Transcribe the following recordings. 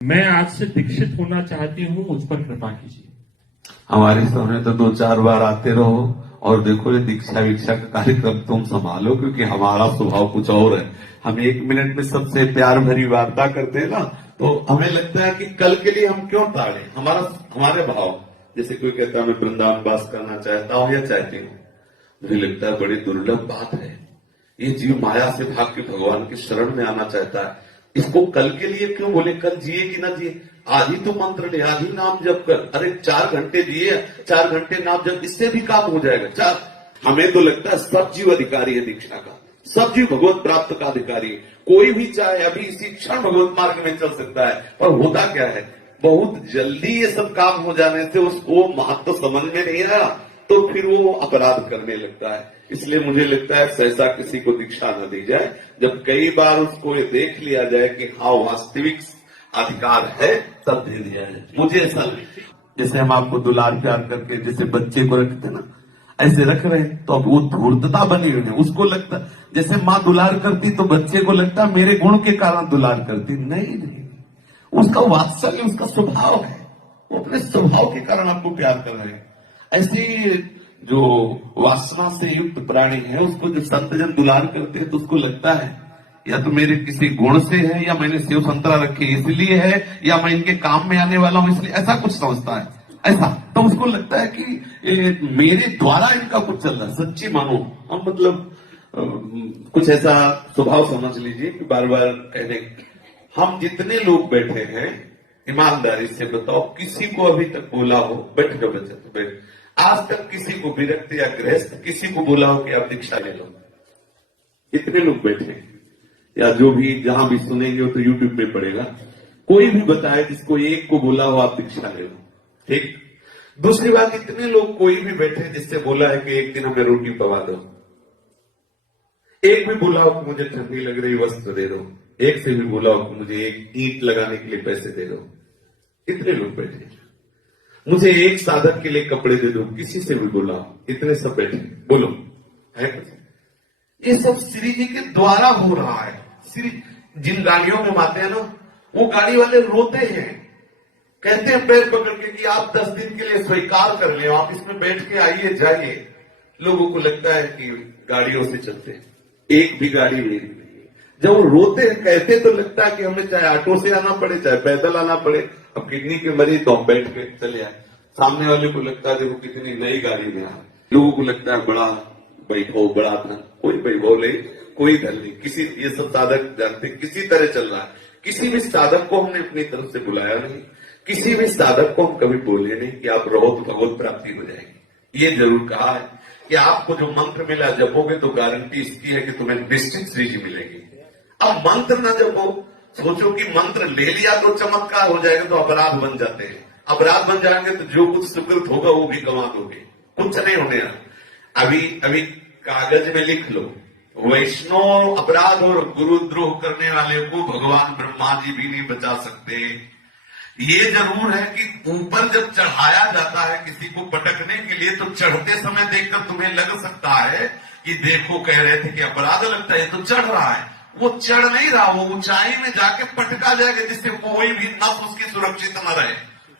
मैं आज से दीक्षित होना चाहती हूँ, मुझ पर कृपा कीजिए। हमारे सामने तो 2-4 बार आते रहो और देखो ये दीक्षा वीक्षा का कार्यक्रम तुम संभालो, क्योंकि हमारा स्वभाव कुछ और है। हम 1 मिनट में सबसे प्यार भरी वार्ता करते हैं ना, तो हमें लगता है कि कल के लिए हम क्यों ताड़े हमारे भाव। जैसे कोई कहता है मैं वृंदावन वास करना चाहता हूँ या चाहती हूँ, मुझे लगता है बड़ी दुर्लभ बात है। ये जीव माया से भाग के भगवान के शरण में आना चाहता है, इसको कल के लिए क्यों बोले? कल जिए कि ना जिए, आज ही तो मंत्र ले, आज ही नाम जप कर। अरे 4 घंटे जिए, 4 घंटे नाम जप, इससे भी काम हो जाएगा। हमें तो लगता है सब जीव अधिकारी है दीक्षा का, सब जीव भगवत प्राप्त का अधिकारी है। कोई भी चाहे अभी इसी क्षण भगवत मार्ग में चल सकता है, पर होता क्या है, बहुत जल्दी ये सब काम हो जाने से उसको महत्व समझ में नहीं आया, तो फिर वो अपराध करने लगता है। इसलिए मुझे लगता है सहसा किसी को दीक्षा न दी जाए, जब कई बार उसको ये देख लिया जाए कि हाँ वास्तविक अधिकार है, तब दे दिया जाए। मुझे ऐसा लगता है जैसे हम आपको दुलार प्यार करके जैसे बच्चे को रखते ना, ऐसे रख रहे हैं, तो अब वो धूर्तता बनी हुई है। उसको लगता जैसे माँ दुलार करती तो बच्चे को लगता मेरे गुण के कारण दुलार करती, नहीं, उसका वात्सल्य उसका स्वभाव है, वो अपने स्वभाव के कारण आपको प्यार कर रहे हैं। ऐसे ही जो वासना से युक्त प्राणी है, उसको जो संतजन दुलार करते हैं तो उसको लगता है या तो मेरे किसी गुण से है, या मैंने सेव संतरा रखे इसलिए है, या मैं इनके काम में आने वाला हूं इसलिए, ऐसा कुछ समझता है। ऐसा तो उसको लगता है कि मेरे द्वारा इनका कुछ चल रहा है। सच्ची मानो हम मतलब कुछ ऐसा स्वभाव समझ लीजिए कि बार बार कहने, हम जितने लोग बैठे हैं ईमानदारी से बताओ, किसी को अभी तक बोला हो बैठ जाओ बच्चे तो बैठ, आज तक किसी को विरक्त या गृहस्थ किसी को बोला हो कि आप दीक्षा ले लो? इतने लोग बैठे या जो भी जहां भी सुनेंगे वो तो यूट्यूब पे पड़ेगा, कोई भी बताए जिसको एक को बोला हो आप दीक्षा ले लो, ठीक। दूसरी बात, इतने लोग कोई भी बैठे जिससे बोला है कि एक दिन हमें रोटी पवा दो, एक भी बोला हो कि मुझे ठंडी लग रही वस्त्र दे दो, एक से भी बोला हो कि मुझे एक ईंट लगाने के लिए पैसे दे दो, इतने लोग बैठे। मुझे एक साधक के लिए कपड़े दे दो, किसी से भी बोला, इतने सब बैठे, बोलो है कुछ? ये सब श्री जी के द्वारा हो रहा है। श्री जिन गाड़ियों में आते हैं ना, वो गाड़ी वाले रोते हैं, कहते हैं पैर पकड़ के कि आप 10 दिन के लिए स्वीकार कर ले, आप इसमें बैठ के आइए जाइए। लोगों को लगता है कि गाड़ियों से चलते हैं, एक भी गाड़ी मेरी नहीं। जब वो रोते कहते तो लगता है कि हमें चाहे ऑटो से आना पड़े चाहे पैदल आना पड़े, अब किडनी के मरीज तो हम बैठ के चले आए। सामने वाले को लगता है देखो कितनी नई गाड़ी में आ, लोगों को लगता है बड़ा वैभव, बड़ा धन। कोई वैभव नहीं, कोई धन नहीं, किसी ये सब साधक जानते किसी तरह चल रहा है। किसी भी साधक को हमने अपनी तरफ से बुलाया नहीं, किसी भी साधक को हम कभी बोले नहीं कि आप रहो तो भगवत प्राप्ति हो जाएगी। ये जरूर कहा है कि आपको जो मंत्र मिला जपोगे तो गारंटी इसकी है कि तुम्हें निश्चित श्री जी मिलेगी। अब मंत्र ना जपो, सोचो कि मंत्र ले लिया तो चमत्कार हो जाएगा, तो अपराध बन जाते हैं। अपराध बन जाएंगे तो जो कुछ सुकृत होगा वो भी गंवा दोगे, कुछ नहीं होने। अभी कागज में लिख लो, वैष्णव अपराध और गुरुद्रोह करने वाले को भगवान ब्रह्मा जी भी नहीं बचा सकते। ये जरूर है कि ऊपर जब चढ़ाया जाता है किसी को पटकने के लिए, तो चढ़ते समय देखकर तुम्हें लग सकता है कि देखो कह रहे थे कि अपराध लगता है, तो चढ़ रहा है। वो चढ़ नहीं रहा, वो ऊंचाई में जाके पटका जाएगा जिससे कोई भी नस उसकी सुरक्षित न रहे।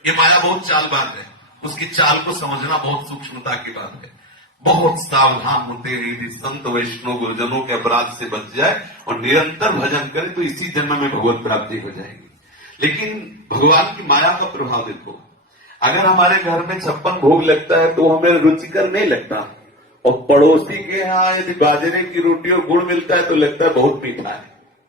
ये माया बहुत चालबाज है, उसकी चाल को समझना बहुत सूक्ष्मता की बात है। बहुत सावधान होते हैं यदि संत वैष्णव गुरुजनों के अपराध से बच जाए और निरंतर भजन करे तो इसी जन्म में भगवत प्राप्ति हो जाएगी। लेकिन भगवान की माया का प्रभाव देखो, अगर हमारे घर में 56 भोग लगता है तो हमें रुचिकर नहीं लगता, और पड़ोसी के यहाँ यदि बाजरे की रोटी और गुड़ मिलता है तो लगता है बहुत मीठा है।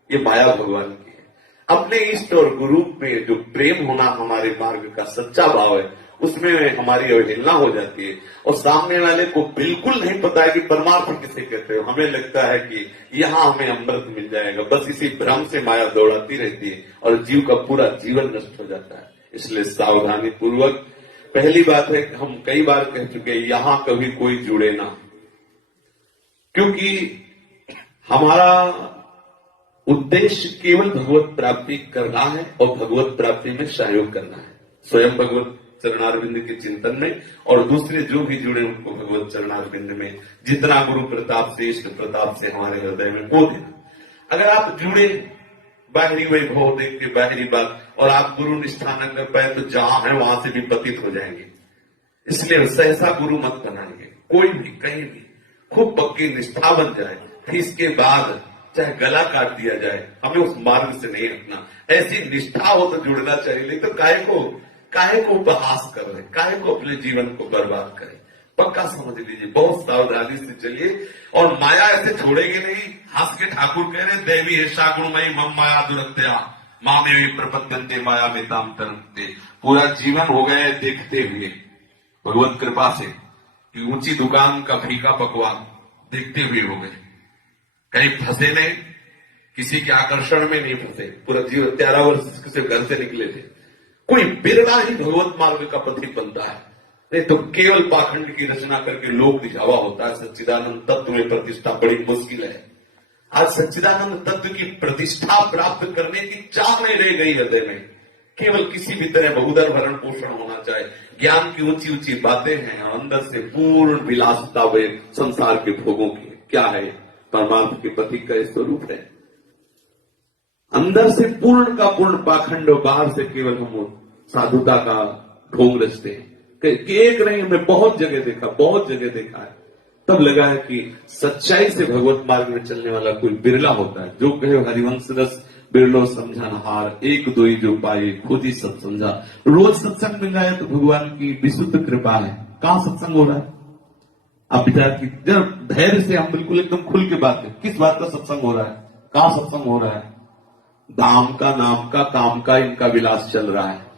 ये माया भगवान की है। अपने इष्ट और गुरु में जो प्रेम होना हमारे मार्ग का सच्चा भाव है, उसमें हमारी अवहेलना हो जाती है, और सामने वाले को बिल्कुल नहीं पता है कि परमार्थ किसे कहते हो। हमें लगता है कि यहाँ हमें अमृत मिल जाएगा, बस इसी भ्रम से माया दौड़ाती रहती है और जीव का पूरा जीवन नष्ट हो जाता है। इसलिए सावधानी पूर्वक, पहली बात है हम कई बार कह चुके हैं, यहां कभी कोई जुड़े ना, क्योंकि हमारा उद्देश्य केवल भगवत प्राप्ति करना है और भगवत प्राप्ति में सहयोग करना है, स्वयं भगवत चरणारविंद के चिंतन में, और दूसरे जो भी जुड़े उनको भगवत चरणारविंद में जितना गुरु प्रताप से इष्ट प्रताप से हमारे हृदय में खो देना। अगर आप जुड़े, बाहरी वैभव देख के बाहरी बात, और आप गुरु निष्ठा न कर पाए तो जहां है वहां से भी पतित हो जाएंगे। इसलिए सहसा गुरु मत बनाएंगे, कोई भी कहीं भी खूब पक्की निष्ठा बन जाए, फिर इसके बाद चाहे गला काट दिया जाए, हमें उस मार्ग से नहीं हटना। ऐसी निष्ठा हो तो जुड़ना चाहिए, लेकिन तो काहे को उपहास कर रहे, काहे को अपने जीवन को बर्बाद करें। पक्का समझ लीजिए, बहुत सावधानी से चलिए, और माया ऐसे छोड़ेंगे नहीं। हंस के ठाकुर कह रहे देवी ऐसा गुणमयी मम माया दुरत्या माँ में भी प्रपद्यन्ते माया में ताम तरंते। पूरा जीवन हो गए देखते हुए भगवत कृपा से कि ऊंची दुकान का फीका पकवान देखते हुए हो गए, कहीं फंसे नहीं, किसी के आकर्षण में नहीं फंसे। पूरा जीवन 13 वर्ष से घर से निकले थे। कोई बिरला ही भगवत मार्ग का पथिक बनता है, नहीं तो केवल पाखंड की रचना करके लोक दिखावा होता है। सच्चिदानंद तत्व में प्रतिष्ठा बड़ी मुश्किल है। आज सच्चिदानंद तत्व की प्रतिष्ठा प्राप्त करने की चाह नहीं रह गई हृदय में। केवल किसी भी तरह बहुदर भरण पोषण होना चाहिए, ज्ञान की ऊंची ऊंची बातें हैं, और अंदर से पूर्ण विलासिता वे संसार के भोगों की क्या है, परमात्मा के पति का स्वरूप है। अंदर से पूर्ण का पूर्ण पाखंड, बाहर से केवल हम साधुता का ढोंग रचते हैं। कि एक नहीं, हमने बहुत जगह देखा है। तब लगा है कि सच्चाई से भगवत मार्ग में चलने वाला कोई बिरला होता है। जो कहे हरिवंश रस बिरलो समझनहार, एक दो ही जो पाए खुद ही सब समझा। रोज सत्संग मिल जाए तो भगवान की विशुद्ध कृपा है। कहां सत्संग हो रहा है? आप विचार की जब धैर्य से हम बिल्कुल एकदम खुल के बात करें, किस बात का सत्संग हो रहा है, कहां सत्संग हो रहा है? दाम का, नाम का, काम का इनका विलास चल रहा है।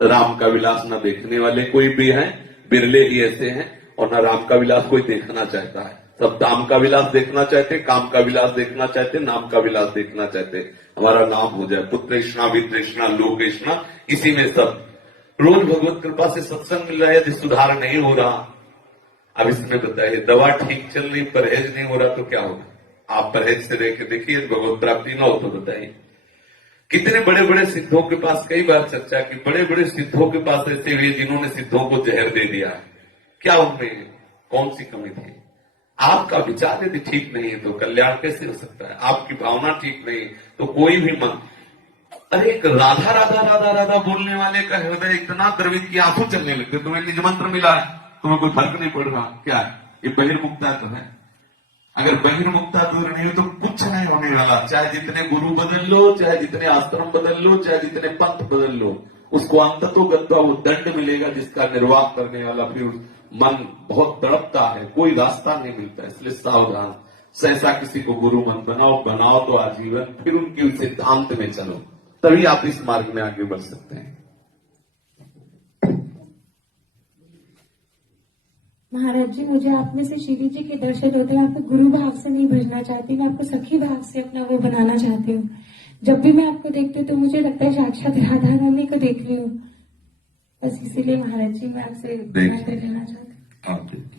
राम का विलास न देखने वाले कोई भी हैं, बिरले ही ऐसे हैं, और न राम का विलास कोई देखना चाहता है। सब दाम का विलास देखना चाहते, काम का विलास देखना चाहते, नाम का विलास देखना चाहते। हमारा नाम हो जाए, पुत्रेष्णा वित्रेष्णा लोकेष्णा, इसी में सब। रोज भगवत कृपा से सत्संग मिल रहा है, यदि सुधार नहीं हो रहा, अब इसमें बताइए, दवा ठीक चल रही, परहेज नहीं हो रहा तो क्या होगा? आप परहेज से रह के देखिए, भगवत प्राप्ति न हो तो बताइए। कितने बड़े बड़े सिद्धों के पास, कई बार चर्चा की, बड़े बड़े सिद्धों के पास ऐसे हुए जिन्होंने सिद्धों को जहर दे दिया। क्या उनमें कौन सी कमी थी? आपका विचार यदि ठीक नहीं है तो कल्याण कैसे हो सकता है? आपकी भावना ठीक नहीं तो कोई भी मन, अरे एक राधा राधा राधा राधा बोलने वाले का हृदय इतना द्रवित कि आंसू चलने लगते। तुम्हें निज मंत्र मिला है, तुम्हें कोई फर्क नहीं पड़ रहा, क्या ये बहिर्मुखता तो है? अगर बहिर्मुखता दूर नहीं हो तो कुछ नहीं होने वाला। चाहे जितने गुरु बदल लो, चाहे जितने आश्रम बदल लो, चाहे जितने पंथ बदल लो, उसको अंततोगत वो दंड मिलेगा जिसका निर्वाह करने वाला फिर मन बहुत तड़पता है, कोई रास्ता नहीं मिलता। इसलिए सावधान, सहसा किसी को गुरु मत बनाओ तो आजीवन, फिर उनके सिद्धांत में चलो, तभी आप इस मार्ग में आगे बढ़ सकते हैं। महाराज जी, मुझे आप में से श्री जी के दर्शन होते हैं। आपको गुरु भाव से नहीं भेजना चाहती, मैं आपको सखी भाव से अपना वो बनाना चाहती हूँ। जब भी मैं आपको देखती हूँ तो मुझे लगता है साक्षात राधा रानी को देख रही हूँ। बस इसीलिए महाराज जी मैं आपसे लेना चाहती हूँ।